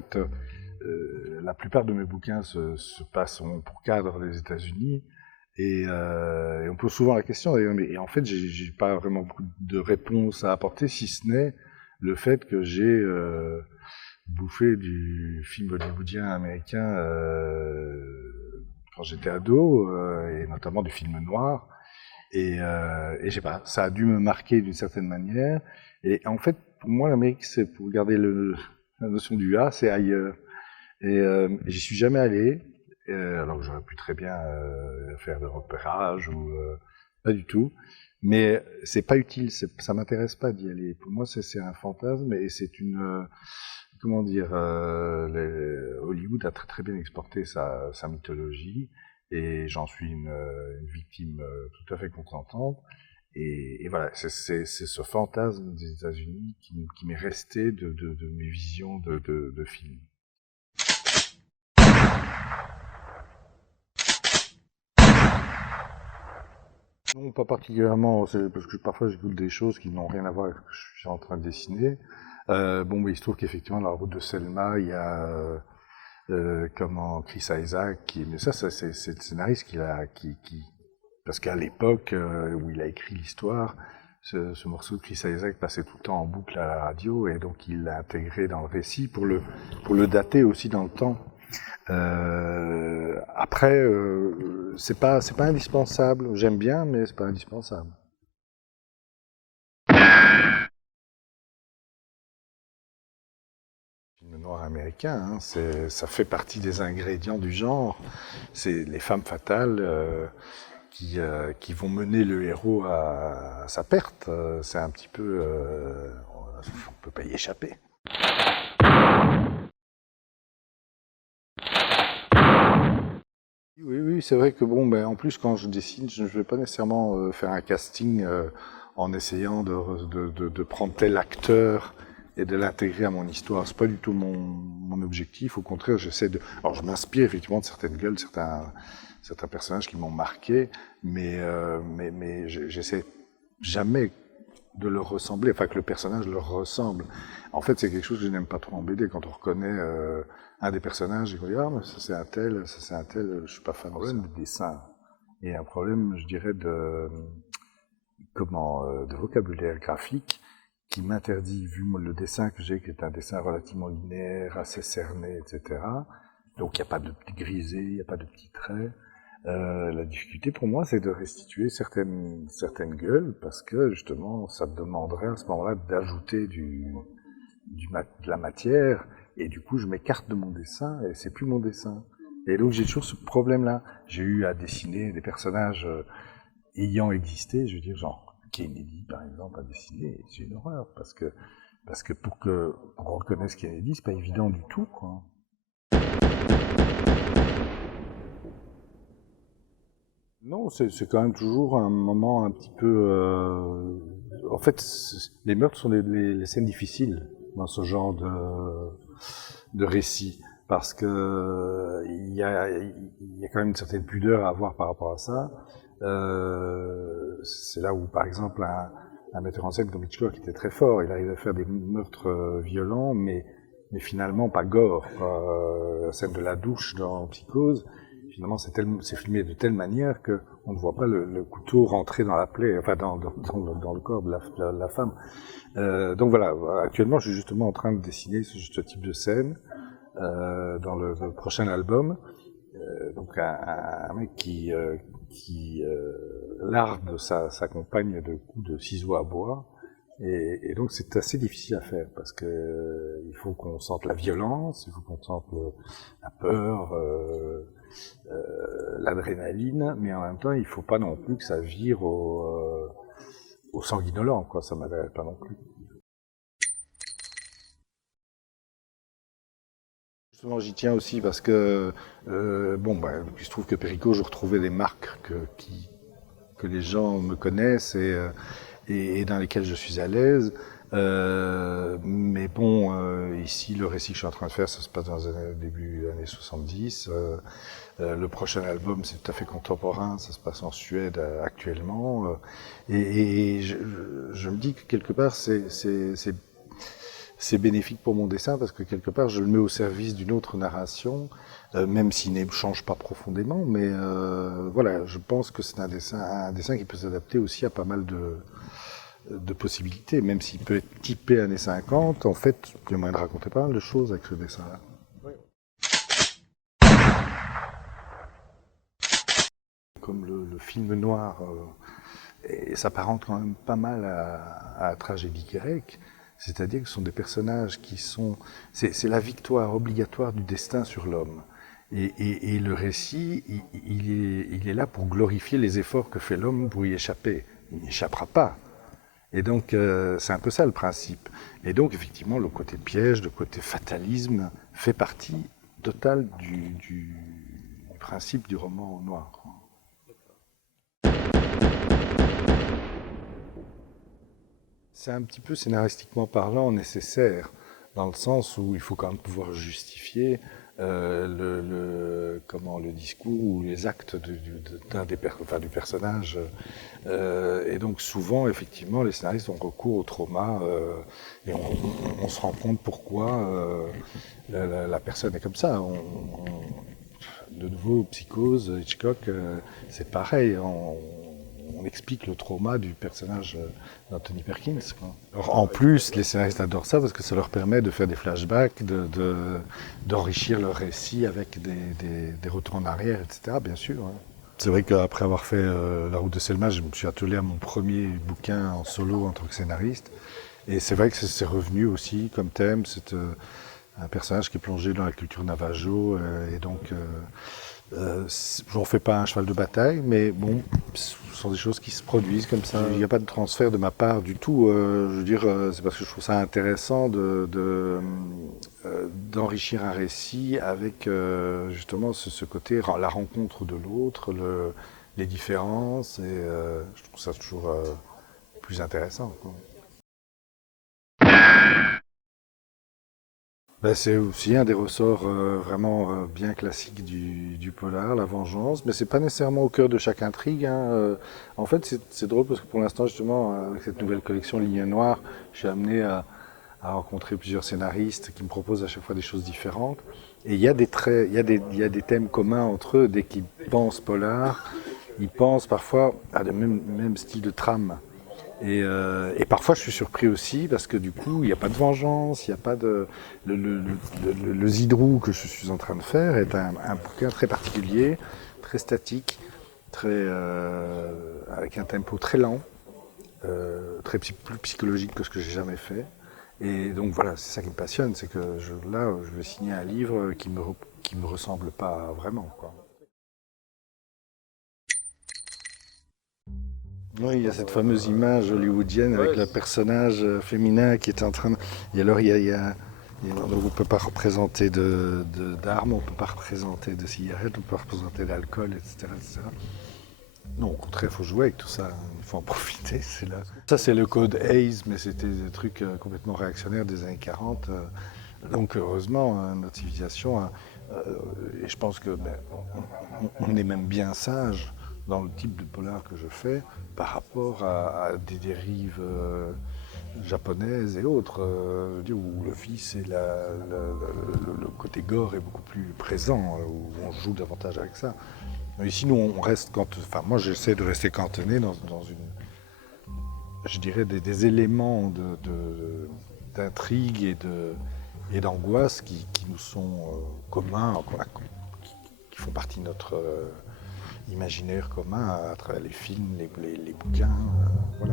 fait, la plupart de mes bouquins se passent pour cadre des États-Unis. Et on pose souvent la question, et en fait, j'ai pas vraiment beaucoup de réponses à apporter, si ce n'est le fait que j'ai bouffé du film hollywoodien américain quand j'étais ado, et notamment du film noir. Et je sais pas, ça a dû me marquer d'une certaine manière. Et en fait, pour moi, l'Amérique, c'est pour garder la notion du A, c'est ailleurs. Et j'y suis jamais allé, alors que j'aurais pu très bien faire de repérage ou pas du tout. Mais c'est pas utile, ça m'intéresse pas d'y aller. Pour moi, c'est un fantasme et c'est une comment dire, Hollywood a très très bien exporté sa mythologie et j'en suis une victime tout à fait consentante. Et voilà, c'est ce fantasme des États-Unis qui m'est resté de mes visions de films. Non, pas particulièrement, parce que parfois j'écoute des choses qui n'ont rien à voir avec ce que je suis en train de dessiner. Bon, mais il se trouve qu'effectivement, dans la route de Selma, il y a comment Chris Isaac, mais ça c'est le scénariste parce qu'à l'époque où il a écrit l'histoire, ce morceau de Chris Isaac passait tout le temps en boucle à la radio, et donc il l'a intégré dans le récit pour le dater aussi dans le temps. Après, c'est pas indispensable. J'aime bien, mais c'est pas indispensable. Le film noir américain, hein, ça fait partie des ingrédients du genre. C'est les femmes fatales qui vont mener le héros à sa perte. C'est un petit peu, on peut pas y échapper. Oui, oui, c'est vrai que bon, ben, en plus, quand je dessine, je ne vais pas nécessairement faire un casting en essayant de prendre tel acteur et de l'intégrer à mon histoire. C'est pas du tout mon objectif. Au contraire, alors, je m'inspire effectivement de certaines gueules, certains personnages qui m'ont marqué, mais j'essaie jamais de leur ressembler, enfin que le personnage leur ressemble. En fait, c'est quelque chose que je n'aime pas trop en BD. Quand on reconnaît un des personnages et qu'on dit ah mais ça c'est un tel, ça c'est un tel, je suis pas fan de ça. Un problème de dessin et un problème, je dirais, de vocabulaire graphique qui m'interdit, vu le dessin que j'ai, qui est un dessin relativement linéaire, assez cerné, etc. Donc il n'y a pas de petits grisés, il n'y a pas de petits traits. La difficulté pour moi, c'est de restituer certaines gueules, parce que justement, ça demanderait à ce moment-là d'ajouter de la matière, et du coup, je m'écarte de mon dessin, et c'est plus mon dessin. Et donc, j'ai toujours ce problème-là. J'ai eu à dessiner des personnages ayant existé, je veux dire, genre Kennedy, par exemple, à dessiner, c'est une horreur, parce que pour qu'on reconnaisse Kennedy, c'est pas évident du tout, quoi. Non, c'est quand même toujours un moment un petit peu. En fait, les meurtres sont les scènes difficiles dans ce genre de récit, parce que il y a quand même une certaine pudeur à avoir par rapport à ça. C'est là où, par exemple, un metteur en scène comme Hitchcock était très fort. Il arrivait à faire des meurtres violents, mais finalement pas gore. La scène de la douche dans Psychose. Finalement, c'est filmé de telle manière qu'on ne voit pas le couteau rentrer dans la plaie, enfin dans le corps de la femme. Donc voilà, actuellement, je suis justement en train de dessiner ce type de scène dans le prochain album. Donc un mec qui larde sa compagne de coups de ciseaux à bois. Et donc c'est assez difficile à faire parce que il faut qu'on sente la violence, il faut qu'on sente la peur, l'adrénaline, mais en même temps il ne faut pas non plus que ça vire au sanguinolent, quoi. Ça m'intéresse pas non plus. Justement, j'y tiens aussi parce que il se trouve que Perico, je retrouvais des marques que les gens me connaissent et dans lesquelles je suis à l'aise. Mais bon, ici, le récit que je suis en train de faire, ça se passe dans le début des années 70. Le prochain album, c'est tout à fait contemporain, ça se passe en Suède actuellement. Et je me dis que quelque part, c'est bénéfique pour mon dessin parce que quelque part je le mets au service d'une autre narration, même s'il ne change pas profondément, mais voilà, je pense que c'est un dessin qui peut s'adapter aussi à pas mal de possibilités, même s'il peut être typé années 50, en fait, il y a moyen de raconter pas mal de choses avec ce dessin-là. Comme le film noir s'apparente quand même pas mal à la tragédie grecque, c'est-à-dire que ce sont des personnages qui sont... C'est la victoire obligatoire du destin sur l'homme. Et le récit, il est là pour glorifier les efforts que fait l'homme pour y échapper. Il n'y échappera pas. Et donc, c'est un peu ça le principe. Et donc, effectivement, le côté piège, le côté fatalisme fait partie totale du principe du roman noir. C'est un petit peu scénaristiquement parlant nécessaire, dans le sens où il faut quand même pouvoir justifier le discours ou les actes du personnage. Et donc souvent, effectivement, les scénaristes ont recours au trauma et on se rend compte pourquoi la personne est comme ça. De nouveau, Psychose, Hitchcock, c'est pareil. On explique le trauma du personnage d'Anthony Perkins, quoi. Alors, en plus, les scénaristes adorent ça parce que ça leur permet de faire des flashbacks, d'enrichir leur récit avec des retours en arrière, etc., bien sûr. Hein. C'est vrai qu'après avoir fait La Route de Selma, je me suis attelé à mon premier bouquin en solo en tant que scénariste. Et c'est vrai que c'est revenu aussi comme thème. C'est un personnage qui est plongé dans la culture navajo. Et donc, j'en fais pas un cheval de bataille, mais bon, ce sont des choses qui se produisent comme ça. Il n'y a pas de transfert de ma part du tout. Je veux dire, c'est parce que je trouve ça intéressant d'enrichir un récit avec justement ce côté, la rencontre de l'autre, les différences, et je trouve ça toujours plus intéressant, quoi. Ben, c'est aussi un des ressorts vraiment bien classiques du polar, la vengeance, mais c'est pas nécessairement au cœur de chaque intrigue, hein. En fait, c'est drôle parce que pour l'instant, justement, avec cette nouvelle collection Ligne Noire, je suis amené à rencontrer plusieurs scénaristes qui me proposent à chaque fois des choses différentes. Et il y a des traits, il y a des thèmes communs entre eux. Dès qu'ils pensent polar, ils pensent parfois à le même style de trame. Et parfois, je suis surpris aussi parce que du coup, il n'y a pas de vengeance, il n'y a pas de. Le Zidrou que je suis en train de faire est un bouquin très particulier, très statique, avec un tempo très lent, plus psychologique que ce que j'ai jamais fait. Et donc voilà, c'est ça qui me passionne, c'est que là, je veux signer un livre qui me ressemble pas vraiment, quoi. Oui, il y a cette fameuse image hollywoodienne avec le personnage féminin qui est en train de... Et alors, donc on ne peut pas représenter d'armes, on ne peut pas représenter de cigarettes, on ne peut pas représenter d'alcool, etc., etc. Non, au contraire, il faut jouer avec tout ça, il faut en profiter, c'est là. Ça, c'est le code Hayes, mais c'était des trucs complètement réactionnaires des années 40. Donc, heureusement, notre civilisation, et je pense que on est même bien sage dans le type de polar que je fais par rapport à des dérives japonaises et autres, où le vice et le côté gore est beaucoup plus présent, où on joue davantage avec ça. Mais ici, nous, on reste enfin, moi, j'essaie de rester cantonné dans je dirais, des éléments d'intrigue et d'angoisse qui nous sont communs, qui font partie de notre imaginaire commun à travers les films, les bouquins. Voilà.